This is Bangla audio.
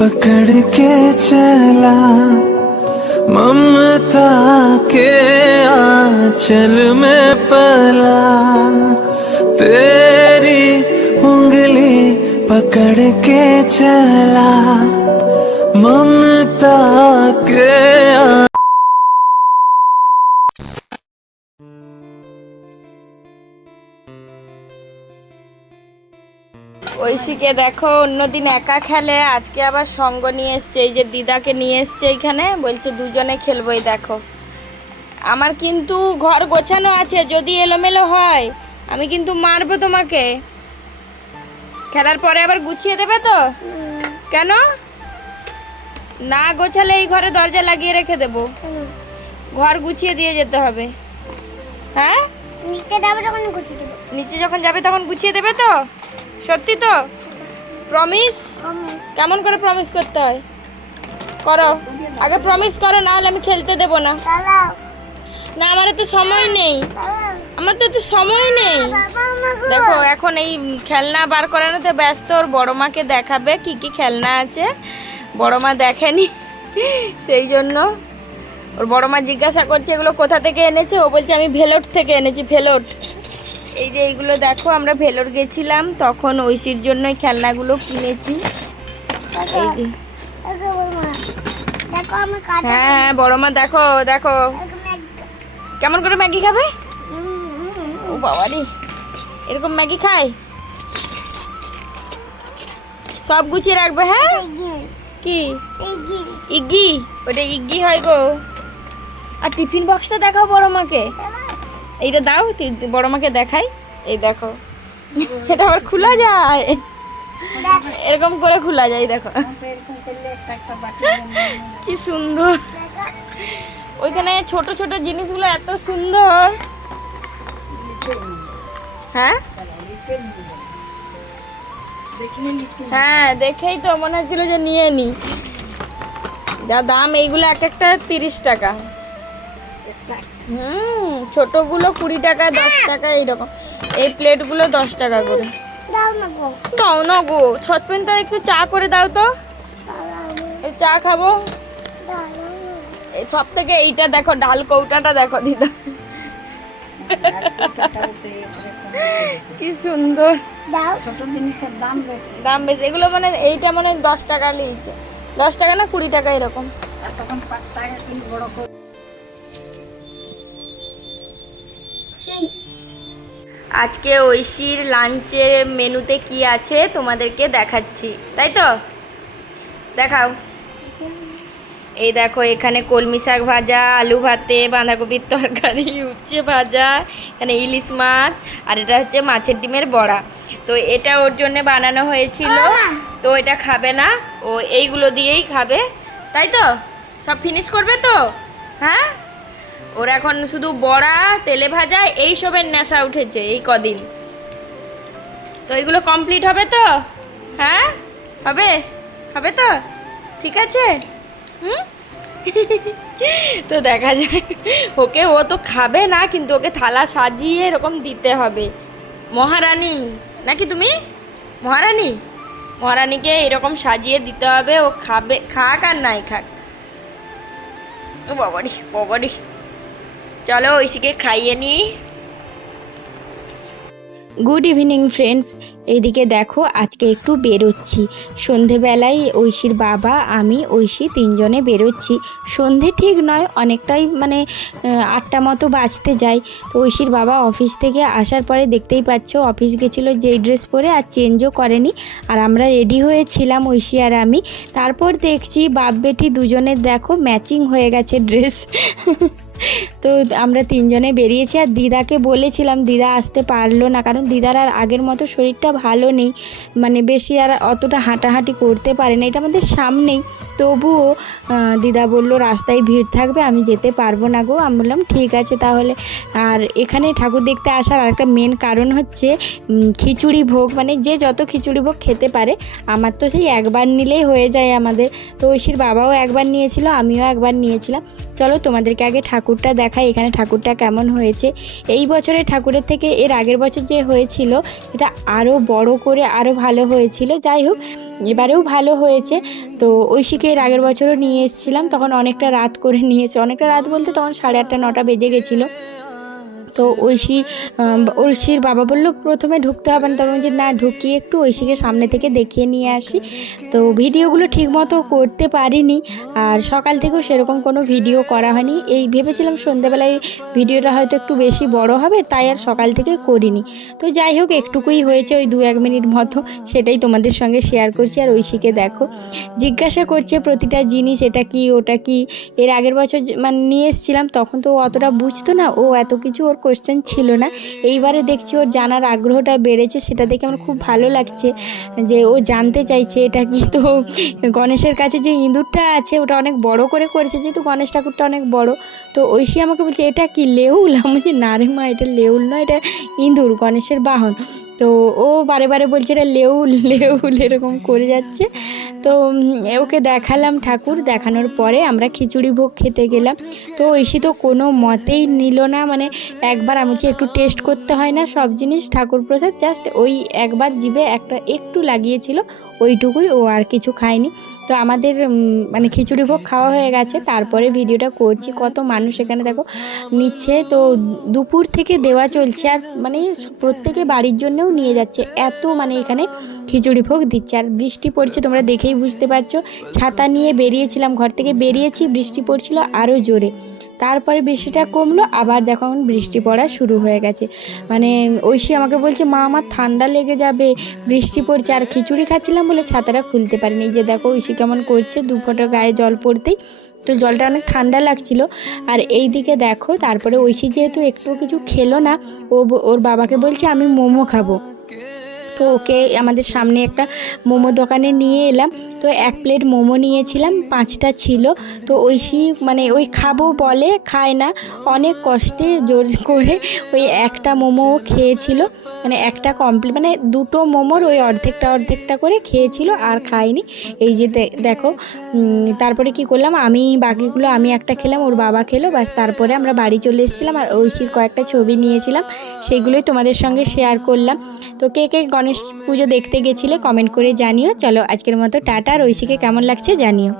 पकड़ के चला ममता के आंचल में पला तेरी उंगली पकड़ के चला ममता के ঐশীকে দেখো অন্যদিন একা খেলে, আজকে আবার সঙ্গ নিয়ে এসছে। এই যে দিদাকে নিয়ে এসছে এইখানে, বলছে দুজনে খেলবো। এই দেখো আমার কিন্তু ঘর গোছানো আছে, যদি এলোমেলো হয় আমি কিন্তু মারবো তোমাকে। খেলার পরে আবার গুছিয়ে দেবে তো? কেন না গোছালে এই ঘরে দরজা লাগিয়ে রেখে দেবো, ঘর গুছিয়ে দিয়ে যেতে হবে। হ্যাঁ নিচে যখন যাবে তখন গুছিয়ে দেবে তো? সত্যি তো? প্রমিস? কেমন করে প্রমিস করতে হয় করো, আগে প্রমিস করো, না হলে আমি খেলতে দেবো না। না আমার তো সময় নেই, আমার তো সময় নেই। দেখো এখন এই খেলনা বার করানোতে ব্যস্ত, ওর বড় মাকে দেখাবে কি কি খেলনা আছে। বড় মা দেখেনি, সেই জন্য ওর বড় মা জিজ্ঞাসা করছে এগুলো কোথা থেকে এনেছে। ও বলছে আমি ভেলোর থেকে এনেছি, ভেলোর। এই যে এইগুলো দেখো, আমরা ভেলোর গেছিলাম তখন ঐশীর জন্যই খেলনাগুলো কিনেছি। এই যে হ্যাঁ বড় মা দেখো দেখো কেমন করে ম্যাগি খাবে। ও বাবা রে, এরকম ম্যাগি খায়? সব গুছিয়ে রাখবে। হ্যাঁ কি ইগি? ওটা ইগি হয় গো। আর টিফিন বক্সটা দেখাও বড় মাকে, এইটা দাও বড় মাকে দেখাই। এই দেখো এটা আবার খোলা যায়, এরকম করে খোলা যায়। দেখো কি সুন্দর, ওইখানে ছোট ছোট জিনিসগুলো এত সুন্দর। হ্যাঁ হ্যাঁ দেখেই তো মনে হচ্ছিল যে নিয়ে নি। যা দাম এইগুলো এক একটা 30 টাকা। ছোটগুলো 20 টাকা 10 টাকা এইরকম। এই প্লেটগুলো 10 টাকা করে। দাও না গো, ছটপেনটা একটু চা করে দাও তো, এই চা খাবো। এই সব থেকে এইটা দেখো, ডাল কৌটাটা দেখো দিদা কি সুন্দর। দাম বেশি এগুলো, মানে এইটা মানে 10 টাকা লিয়েছে, 10 টাকা না 20 টাকা এরকম। আজকে ঐশীর লাঞ্চের মেনুতে কি আছে তোমাদেরকে দেখাচ্ছি, তাই তো? দেখাও। এই দেখো এখানে কলমি শাক ভাজা, আলু ভাতে, বাঁধাকপির তরকারি, উচ্ছে ভাজা, এখানে ইলিশ মাছ, আর এটা হচ্ছে মাছের ডিমের বড়া। তো এটা ওর জন্য বানানো হয়েছিল, তো এটা খাবে না, ও এইগুলো দিয়েই খাবে, তাই তো? সব ফিনিশ করবে তো? হ্যাঁ ওর এখন শুধু বড়া, তেলে ভাজা এইসবের নেশা উঠেছে এই কদিন। তো এইগুলো কমপ্লিট হবে তো? হ্যাঁ হবে, হবে তো? ঠিক আছে। তো দেখা যায় ওকে, ও তো খাবে না কিন্তু ওকে থালা সাজিয়ে এরকম দিতে হবে। মহারানী নাকি তুমি? মহারানী, মহারানীকে এরকম সাজিয়ে দিতে হবে, ও খাবে, খাক আর নাই খাক। ও বাবারি বাবারি, চলো ঐশীকে খাইয়ে নিই। গুড ইভিনিং ফ্রেন্ডস, এইদিকে দেখো আজকে একটু বেরোচ্ছি। সন্ধেবেলায় ঐশীর বাবা, আমি, ঐশী তিনজনে বেরোচ্ছি। সন্ধে ঠিক নয়, অনেকটাই মানে 8টা মতো বাজতে যায়। তো ঐশীর বাবা অফিস থেকে আসার পরে দেখতেই পাচ্ছ অফিস গেছিলো যেই ড্রেস পরে, আর চেঞ্জও করেনি। আর আমরা রেডি হয়েছিলাম ঐশী আর আমি। তারপর দেখছি বাপ বেটি দুজনের দেখো ম্যাচিং হয়ে গেছে ড্রেস। তো আমরা তিনজনে বেরিয়েছি। আর দিদাকে বলেছিলাম, দিদা আসতে পারলো না, কারণ দিদার আর আগের মতো শরীরটা ভালো নেই, মানে বেশি আর অতটা হাঁটাহাঁটি করতে পারে না। এটা আমাদের সামনেই, তবুও দিদা বলল রাস্তায় ভিড় থাকবে, আমি যেতে পারবো না গো। আমি বললাম ঠিক আছে তাহলে। আর এখানে ঠাকুর দেখতে আসার আরেকটা মেন কারণ হচ্ছে খিচুড়ি ভোগ, মানে যে যত খিচুড়ি ভোগ খেতে পারে। আমার তো সেই একবার নিলেই হয়ে যায় আমাদের। তো ঐশীর বাবাও একবার নিয়েছিল, আমিও একবার নিয়েছিলাম। চলো তোমাদেরকে আগে ঠাকুরটা দেখ দেখাই এখানে ঠাকুরটা কেমন হয়েছে। এই বছরের ঠাকুরের থেকে এর আগের বছর যে হয়েছিল এটা আরও বড় করে আরও ভালো হয়েছিল। যাই হোক, এবারেও ভালো হয়েছে। তো ঐশীকে এর আগের বছরও নিয়ে এসেছিলাম, তখন অনেকটা রাত করে নিয়েছে, অনেকটা রাত বলতে তখন 8:30 9টা বেজে গেছিলো। তো ঐশীর বাবা বললো প্রথমে ঢুকতে হবে না, তখন যে না ঢুকিয়ে একটু ঐশীকে সামনে থেকে দেখিয়ে নিয়ে আসি। তো ভিডিওগুলো ঠিকমতো করতে পারিনি, আর সকাল থেকেও সেরকম কোনো ভিডিও করা হয়নি। এই ভেবেছিলাম সন্ধ্যেবেলায় ভিডিওটা হয়তো একটু বেশি বড় হবে, তাই আর সকাল থেকে করিনি। তো যাই হোক, একটুকুই হয়েছে, ওই 2-1 মিনিট মতো, সেটাই তোমাদের সঙ্গে শেয়ার করছি। আর ঐশীকে দেখো জিজ্ঞাসা করছে প্রতিটা জিনিস, এটা কি ওটা কি। এর আগের বছর মানে নিয়ে এসেছিলাম তখন তো অতটা বুঝতো না, ও এত কিছু ওর কোশ্চেন ছিল না। এইবারে দেখছি ওর জানার আগ্রহটা বেড়েছে, সেটা দেখে আমার খুব ভালো লাগছে যে ও জানতে চাইছে এটা কি। তো গণেশের কাছে যে ইঁদুরটা আছে ওটা অনেক বড় করে করেছে, যেহেতু গণেশ ঠাকুরটা অনেক বড়। তো ঐশী আমাকে বলছে এটা কি লেউল? আমি বলছি না রে মা, এটা লেউল নয়, এটা ইঁদুর, গণেশের বাহন। তো ও বারে বারে বলছে এটা লেউল লেউল এরকম করে যাচ্ছে। তো ওকে দেখালাম ঠাকুর, দেখানোর পরে আমরা খিচুড়ি ভোগ খেতে গেলাম। তো ঐশী তো কোনো মতেই নিল না, মানে একবার আমি বলছি একটু টেস্ট করতে হয় না সব জিনিস, ঠাকুর প্রসাদ জাস্ট ওই একবার জিভে একটু লাগিয়েছিল, ওইটুকুই, ও আর কিছু খায়নি। তো আমাদের মানে খিচুড়ি ভোগ খাওয়া হয়ে গেছে, তারপরে ভিডিওটা করছি। কত মানুষ এখানে দেখো নিচ্ছে, তো দুপুর থেকে দেওয়া চলছে, আর মানে প্রত্যেকে বাড়ির জন্যও নিয়ে যাচ্ছে, এত মানে এখানে খিচুড়ি ভোগ দিচ্ছে। আর বৃষ্টি পড়ছে, তোমরা দেখেই বুঝতে পারছো। ছাতা নিয়ে বেরিয়েছিলাম, ঘর থেকে বেরিয়েছি, বৃষ্টি পড়ছিল আরও জোরে। তারপরে বৃষ্টিটা কমলো, আবার দেখো এখন বৃষ্টি পড়া শুরু হয়ে গেছে। মানে ঐশী আমাকে বলছে মা আমার ঠান্ডা লেগে যাবে, বৃষ্টি পড়ছে। আর খিচুড়ি খাচ্ছিলাম বলে ছাতাটা খুলতে পারিনি। এই যে দেখো ঐশী কেমন করছে, 2 ফোঁটা গায়ে জল পড়তেই, তো জলটা অনেক ঠান্ডা লাগছিল। আর এই দিকে দেখো তারপরে ঐশী যেহেতু একটু কিছু খেলো না, ওর বাবাকে বলছে আমি মোমো খাবো। তো ওকে আমাদের সামনে একটা মোমো দোকানে নিয়ে এলাম। তো 1 প্লেট মোমো নিয়েছিলাম, 5টা ছিল। তো ঐশী মানে ওই খাবো বলে খায় না, অনেক কষ্টে জোর করে ওই একটা মোমো খেয়েছিল, মানে একটা কমপ্লিট, মানে 2টো মোমোর ওই অর্ধেকটা করে খেয়েছিল, আর খায়নি। এই যে দেখো তারপরে কি করলাম, আমি বাকিগুলো আমি একটা খেলাম, ওর বাবা খেলো, বাস তারপরে আমরা বাড়ি চলে এসেছিলাম। আর ঐশীর কয়েকটা ছবি নিয়েছিলাম, সেইগুলোই তোমাদের সঙ্গে শেয়ার করলাম। তো কে কে গণেশ পুজো দেখতে গেছিলে কমেন্ট করে জানিও। চলো আজকের মতো টাটা, আর ঐশীকে কেমন লাগছে জানিও।